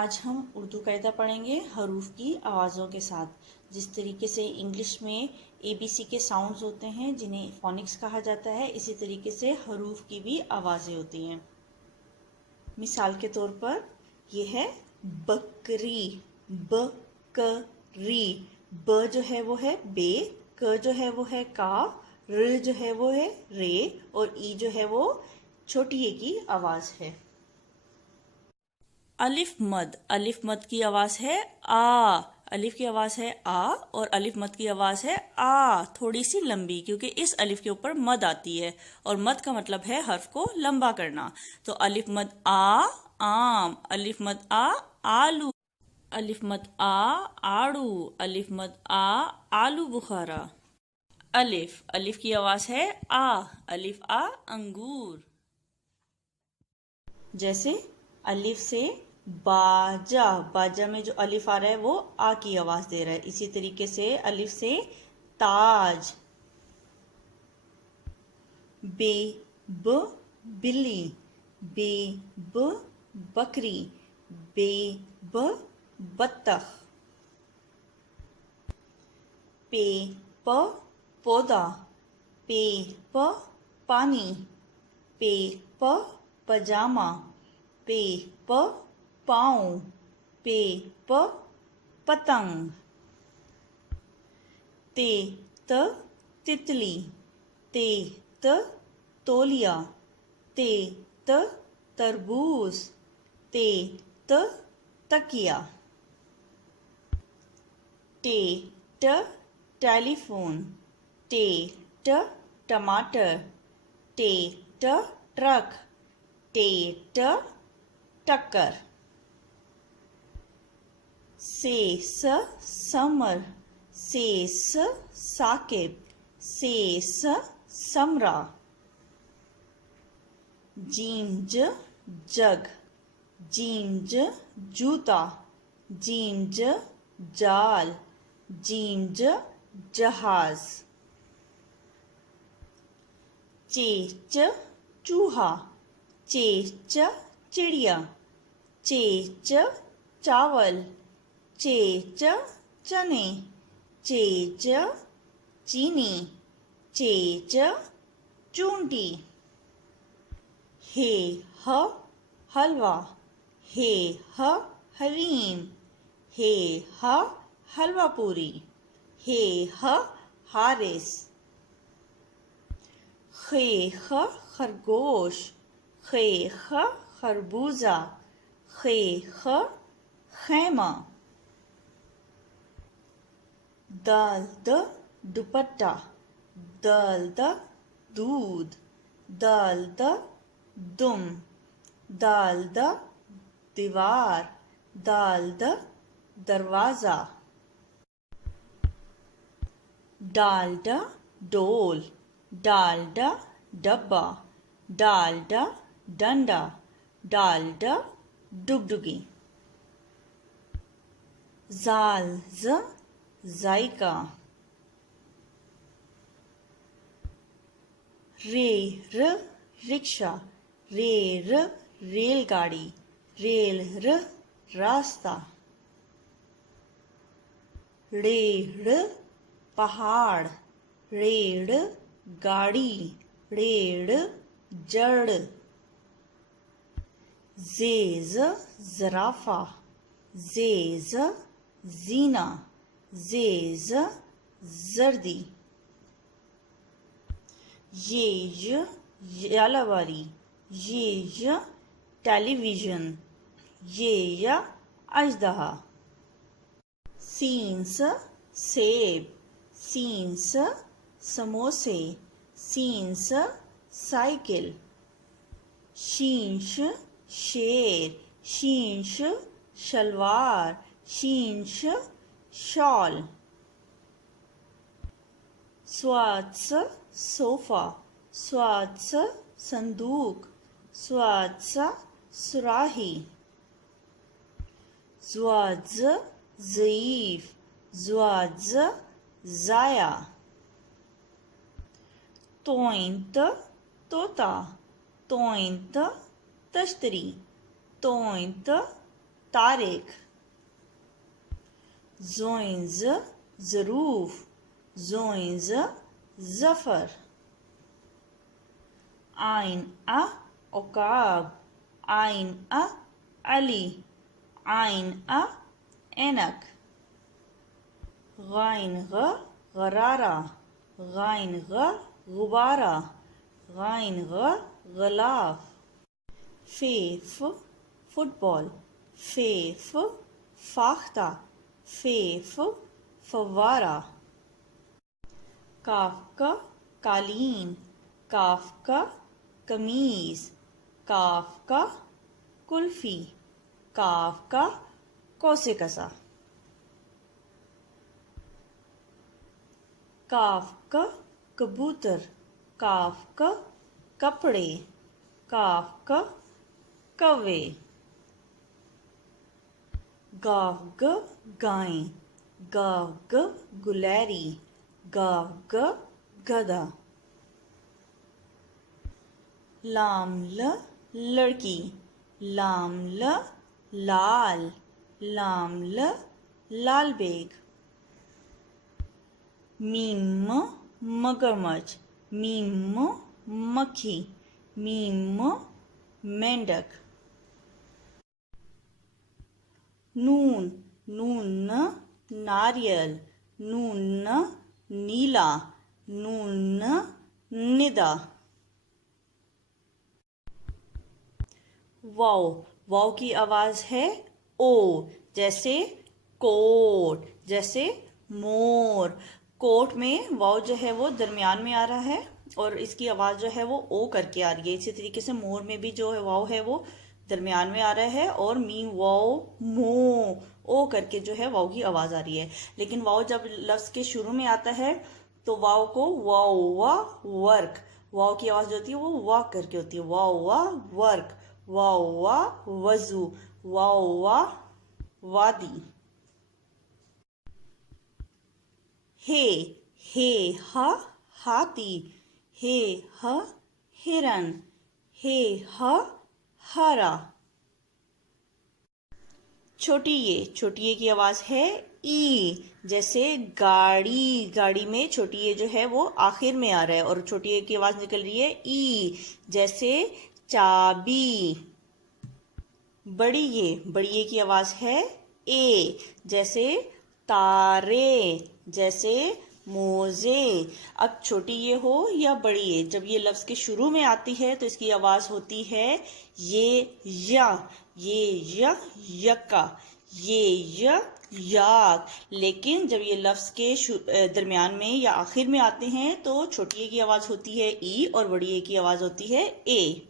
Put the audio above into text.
आज हम उर्दू कायदा पढ़ेंगे हरूफ की आवाज़ों के साथ। जिस तरीके से इंग्लिश में ABC के साउंड्स होते हैं जिन्हें फोनिक्स कहा जाता है, इसी तरीके से हरूफ की भी आवाज़ें होती हैं। मिसाल के तौर पर ये है बकरी, बकरी। ब जो है वो है बे, क जो है वो है का, र जो है वो है रे और ई जो है वो छोटी ए की आवाज़ है। अलिफ मद की आवाज है आ। अलिफ की आवाज है आ और अलिफ मद की आवाज है आ, थोड़ी सी लंबी, क्योंकि इस अलिफ के ऊपर मद आती है और मद का मतलब है हर्फ को लंबा करना। तो अलिफ मद आ आम, अलिफ मद आ आलू, अलिफ मद आ आड़ू, अलिफ मद आ आलू बुखारा। अलिफ की आवाज है आ, अलिफ आ अंगूर। जैसे अलिफ से बाजा, बाजा में जो अलिफ आ रहा है वो आ की आवाज दे रहा है। इसी तरीके से अलिफ से ताज। बे ब बिल्ली, बे ब बकरी, बे ब बत्तख। पे प पौधा, पे प पानी, पे प पजामा, पे प पाँव, पे प पतंग। ते त तितली, ते त तौलिया, ते त तरबूज, ते त तकिया। टे ट टेलीफोन, टे ट टमाटर, टे ट ट्रक, टे ट टक्कर। से स समर, से स साकिब, से स समरा। जीम ज जग, जीम ज जूता, जीम ज जाल, जीम ज जहाज। चे च चूहा, चे च चिड़िया, चे च चावल, चे च चने, चे च चीनी, चे च चूंटी। हे ह हलवा, हे ह हलीम, हे ह हलवा पूरी, हे ह हारिस। खे ख खरगोश, खे ख खरबूजा, खे ख खैमा। दाल द दुपट्टा, दाल द दूध, दाल द दुम, दाल द दीवार, दाल द दरवाजा। डालडा डोल, डालडा डब्बा, डालडा डंडा, डालडा डुगडुगी। जाल ज जायका। रे र रिक्शा, रे र रेलगाड़ी, रेल र रास्ता। ड़ेढ़ पहाड़, ड़ेढ़ गाड़ी, ड़ेढ़ जड़। जेज जराफा, जेज जीना, जेज जर्दी। ये यालावारी, ये टेलीविजन, ये अजदहा। सीन स सेब, सीन स समोसे, सीन स साइकिल। शींश शेर, शींश शलवार, शींश शॉल। स्वाद स सोफा, स्वाद स संदूक, स्वाद स सुराही। ज़्वाद ज़ ज़ईफ, ज़्वाद ज़ ज़ाया। तोइंत तोता, तोइंत तश्तरी, तोइंत तारिक। ज़ोइन ज़ ज़रूफ, ज़ोइन ज़ ज़फ़र। आइन अ उकाब, आइन अ अली, आइन अ ऐनक। गाइन ग गरारा, गाइन ग गुबारा, गाइन ग गलाफ। फेफ फुटबॉल, फेफ फाख्ता, फेफ फवारा। काफ का कालीन, काफ का कमीज, काफ का कुल्फी, काफ का कौसे कसा। काफ का कबूतर, काफ का कपड़े, काफ का कौवे। गाफ ग गाय, गाफ ग गुलैरी, गाफ ग गधा। लाम ल लड़की, लाम ल लाल, लाम ल लाल बेग। मीम म मगरमच्छ, मीम म मक्खी, मीम म मेंढक। नून, नून न नारियल, नून न नीला, नून न निदा। वाव, वाव की आवाज है ओ, जैसे कोट, जैसे मोर। कोट में वाव जो है वो दरमियान में आ रहा है और इसकी आवाज जो है वो ओ करके आ रही है। इसी तरीके से मोर में भी जो है वाव है वो दरमियान में आ रहा है और मी वाव मो ओ करके जो है वाव की आवाज आ रही है। लेकिन वाव जब लफ्ज के शुरू में आता है तो वाव को वाव वा वर्क, वाव की आवाज जो होती है वो वा करके होती है। वाव वा वर्क, वाव वा वजू, वाव वा वादी। हे हा हाथी, हे ह हिरन, हे ह हरा। छोटी ये की आवाज है ई, जैसे गाड़ी, गाड़ी में छोटी ये जो है वो आखिर में आ रहा है और छोटी ये की आवाज निकल रही है ई, जैसे चाबी। बड़ी ये की आवाज है ए, जैसे तारे, जैसे मोजे। अब छोटी ये हो या बड़ी ये, जब ये लफ्ज के शुरू में आती है तो इसकी आवाज होती है ये यक्का, ये याक। लेकिन जब ये लफ्ज के दरमियान में या आखिर में आते हैं तो छोटी ए की आवाज होती है ई और बड़ी ए की आवाज होती है ए।